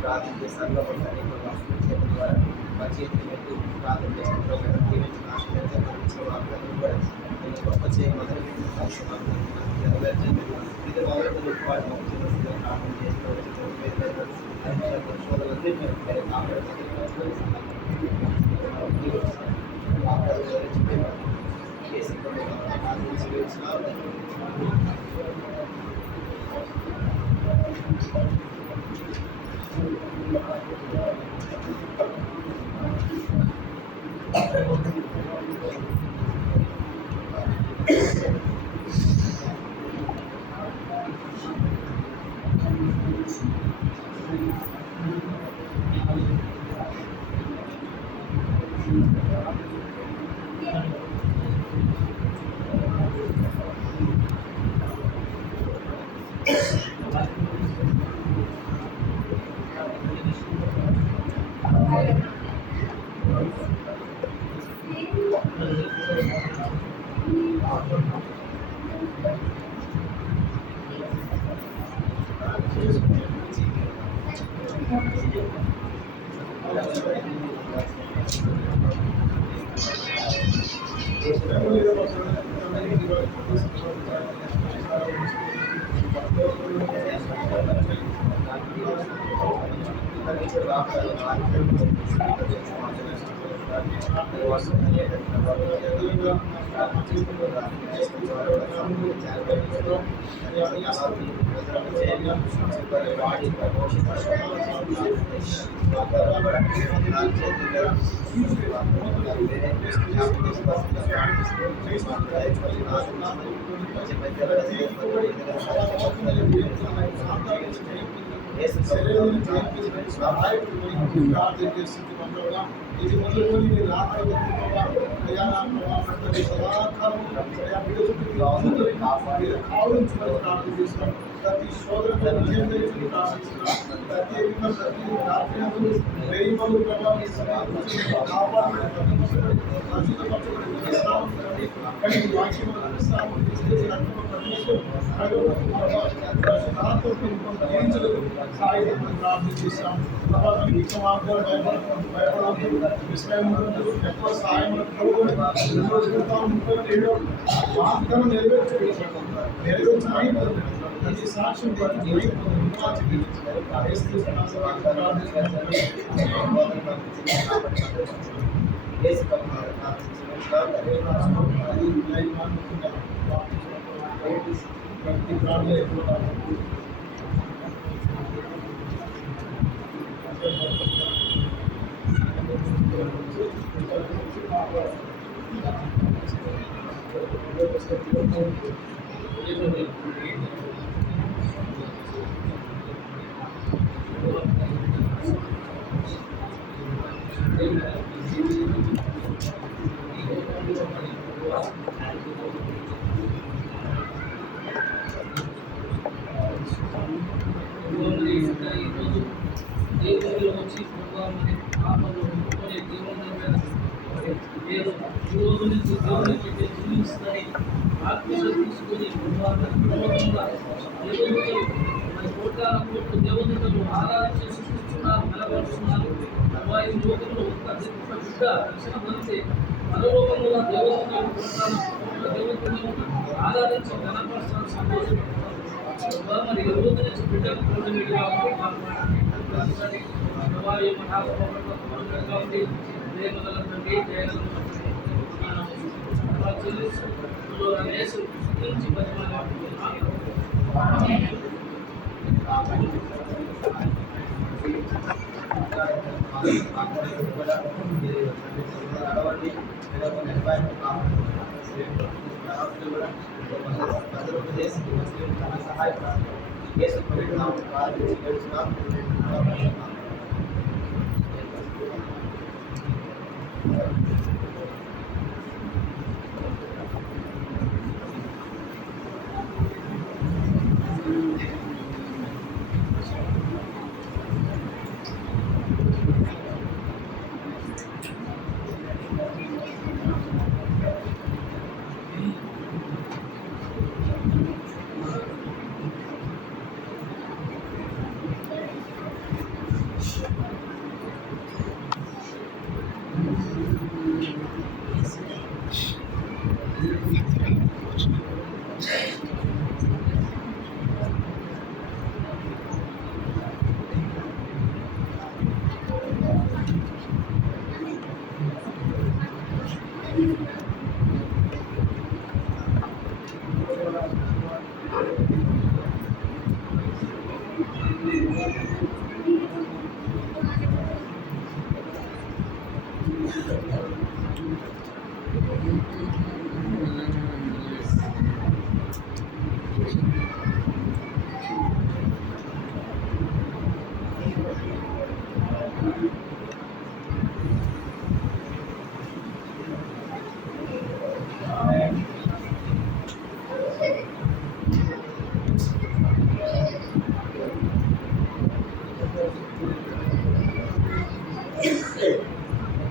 ప్రార్థన చేస్తాను ద్వారా మా చేతిని పెట్టి ప్రార్థన చేస్తున్నారు కూడా నేను గొప్ప చేయమని నెరవేర్చండి ఇది వాళ్ళతో ప్రార్థన ఇది మొదలుకొని నేను ప్రతి శోధన ప్రత్యేకంగా ప్రతి వెయ్యి మంది ప్రార్థన చేశాం. ఎక్కువ సాయం వాగ్దానం నెరవేర్చి సాక్ష్యం దేవుడిలో వచ్చి ప్రభావాన్ని ఆపదలో ఉంచుకొని దేవుని జీవిస్తాయి ఆత్మీయ తీసుకొని కోట్ల దేవతలు ఆరాధించి సృష్టిస్తున్నారు, నిలబడుతున్నారు. ఈ లోకంలో ఒక బిడ్డ రక్షణ పొందితే మనోరూపంలో దేవతలు ఆరాధించి ఘనపరుస్తాను, సంతోషపడతారు. మరి రోజు నుంచి బిడ్డకు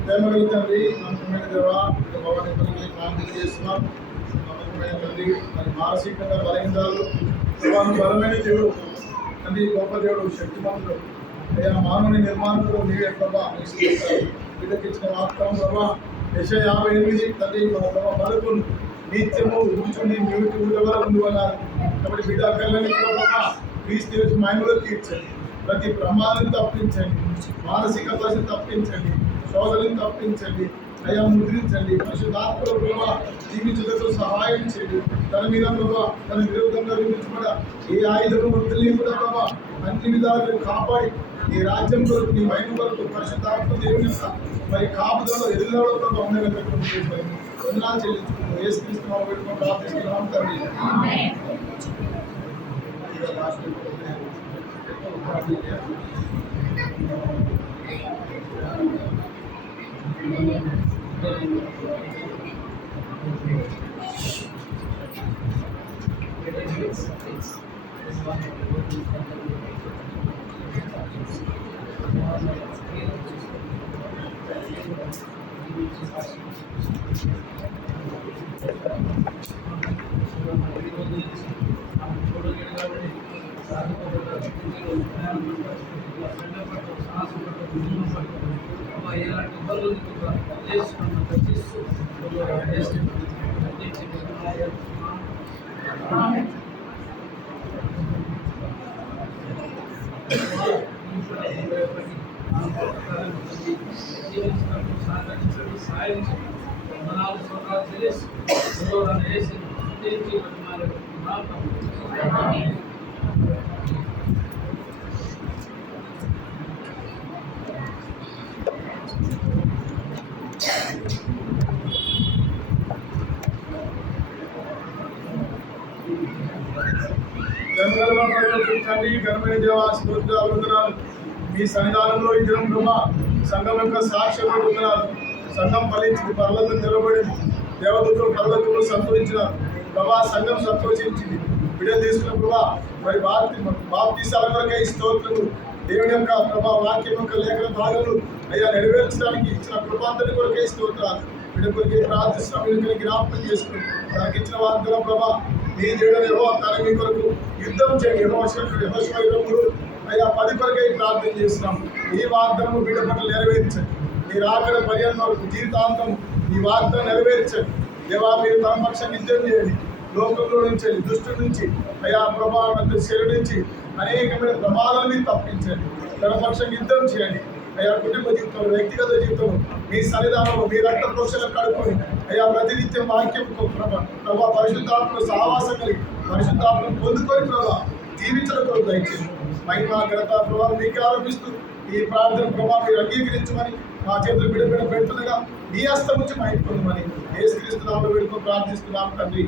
ప్రేమగల తండ్రి, నమ్మకమైన దేవా, భవాని పనికి ప్రార్థన చేస్తున్నాం. నమ్మకమైన తండ్రి, మరి మానసికంగా బలహీనతలు బలమైన దేవుడు తండ్రి, గొప్ప దేవుడు, శక్తిమంతుడు అయ్యా, మానవుని నిర్మాణంలో నీవే ప్రభా. బిడ్డకి ఇచ్చిన వాగ్దానం ప్రభా, యెషయా 58 తండ్రి ప్రభా, బలకులు నిత్యము ఉంచుని నీటి ఊరవల ఉండువన్నారు. కాబట్టి బిడ్డ కళ్ళని ప్రభా క్రీస్తు మహిమలో తీర్చండి, ప్రతి ప్రమాదాన్ని తప్పించండి, మానసిక పరిస్థితి తప్పించండి, శోధనని తప్పించండి అయ్యా, ముద్రించండి. పరిశుద్ధాత్మలో ప్రభావ జీవించుటకు సహాయం చేయండి. తన మీద ప్రభావ తన విరుద్ధంగా విధించబడ ఏ ఆయుధము వృద్ధుల్ని కూడా ప్రభావ అన్ని విధాలుగా కాపాడి ఈ రాజ్యం కొరకు నీ మహిమ కొరకు పరిశుద్ధాత్మ దేవుని మరి కాపుదలో ఎదురులో ప్రభావ వందనాలు చెల్లించుకుంటూ యేసుక్రీస్తు పెట్టుకుని ప్రార్థిస్తున్నాం తండ్రి. ఎలాంటి ఇబ్బందులు తగ్గిస్తూ సాయం మనాలు సోదరాలు తెలిసి వేసి ఘనమైన దేవాలు మీ సన్నిధానంలో ఈ దినం ప్రభా సంఘం యొక్క సాక్ష్యం వందనాలు. సంఘం ఫలించింది, పర్వతం నిలబడింది, దేవదూతలు పర్వతంలో సంతోషించినారు ప్రభా. సంఘం సంతోషించింది, బిడ్డ తీసుకున్న ప్రభా. మరి బాప్తీసాల కొరకై స్తోత్రము. దేవుని యొక్క ప్రభా వాక్యం యొక్క లేఖన భాగాలు అయ్యా నెరవేర్చడానికి ఇచ్చిన కృపాంతరి కొరకై స్తోత్రాలు. బిడ్డ కొరకై ప్రార్థిస్తున్నాం, జ్ఞాపకం చేసుకుని తనకి ఇచ్చిన వాగ్దానం ప్రభా. మీ దేవుడు యెహోవా తన మీ కొరకు యుద్ధం చేయండి. యెహోషువ అయ్యా 10 కొరకై ప్రార్థన చేస్తున్నాం. ఈ వాగ్దానం బిడ్డ పట్ల నెరవేర్చండి. మీరు ఆఖరి పర్యంతం వరకు జీవితాంతం ఈ వాగ్దానం నెరవేర్చండి. దేవా, మీరు తన పక్షాన్ని యుద్ధం చేయండి. లోకంలో నుంచి దుష్టు నుంచి అయ్యా ప్రభావం చెడు నుంచి అనేకమైన ప్రమాదాలని తప్పించండి. తన పక్షం యుద్ధం చేయండి అయ్యా. కుటుంబ జీవితంలో, వ్యక్తిగత జీవితంలో మీ సన్నిధానంలో మీ రక్త దోషాలను కడుక్కొని అయ్యా ప్రతినిత్యం వాక్యం ప్రభా పరిశుద్ధాత్మను సహవాసం కలిగి పరిశుద్ధాత్మను పొందుకొని ప్రభా జీవించడం కొరకు దయచేయండి. మహిమ ఘనత ప్రభావం మీకే ఆరోపిస్తూ ఈ ప్రార్థన ప్రభావం మీరు అంగీకరించమని మా చేతులు బిడ్డ పెడుతుండగా మీ హస్తం నుంచి మహిమ పొందమని యేసుక్రీస్తు నామములో వేడుకొని ప్రార్థిస్తున్నాం తండ్రి.